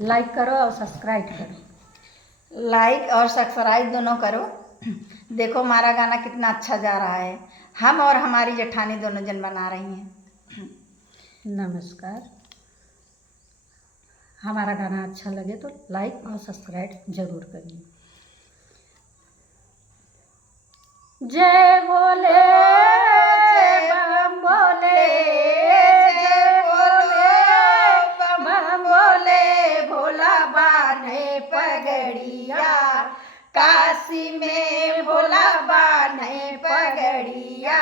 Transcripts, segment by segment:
लाइक करो और सब्सक्राइब करो। लाइक और सब्सक्राइब दोनों करो। देखो हमारा गाना कितना अच्छा जा रहा है। हम और हमारी जेठानी दोनों जन बना रही हैं। नमस्कार। हमारा गाना अच्छा लगे तो लाइक और सब्सक्राइब जरूर करिए। जय भोले बम भोले, जय भोले बम भोले, भोला बान्हे पगड़िया, काशी में भोला बान्हे पगड़िया,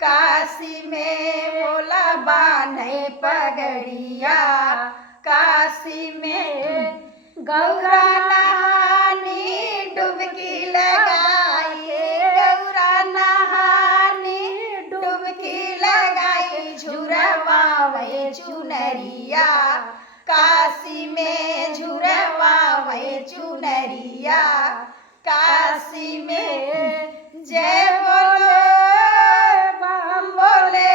काशी में भोला बान्हे पगड़िया, काशी में गौरा नहानी डुबकी लगाई, गौरा नहानी डुबकी लगाई, झुरवावे चुनरिया, काशी में झुरवावे चुनरिया, काशी में। जय बोलो बम भोले,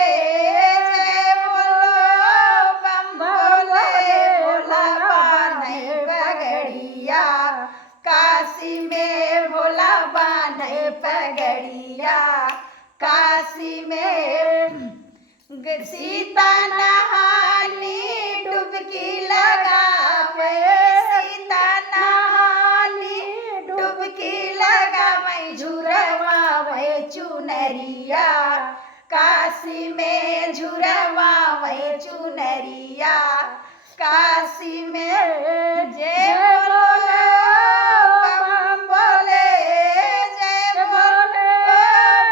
जय बोलो बम भोले, भोला बान्हे पगड़िया, काशी में भोला बान्हे पगड़िया, काशी में। सीता नहानी डुबकी लगावे, सीता नहानी डुबकी लगावे, झुरवावे चुनरिया, काशी में झुरवावे चुनरिया, काशी में। जय बोलो बम भोले, जय बोलो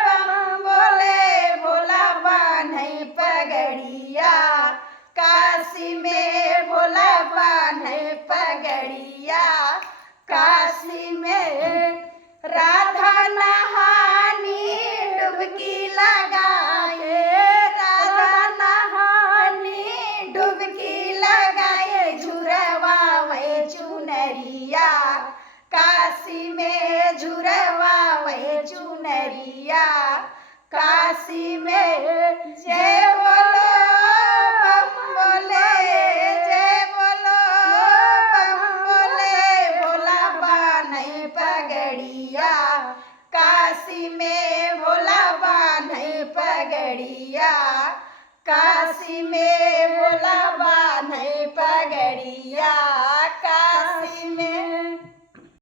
बम भोले, भोला बान्हे पगड़िया, काशी में भोला बान्हे पगड़िया, काशी में। राधा नहानी डुबकी लगाए, राधा नहानी डुबकी लगाए, झुरवावे चुनरिया, काशी में झुरवावे चुनरिया, काशी में। जय बोलो बम भोले, जय बोलो बम भोले, भोला बान्हे पगड़िया, काशी में भोला बान्हे पगड़िया, काशी में भोला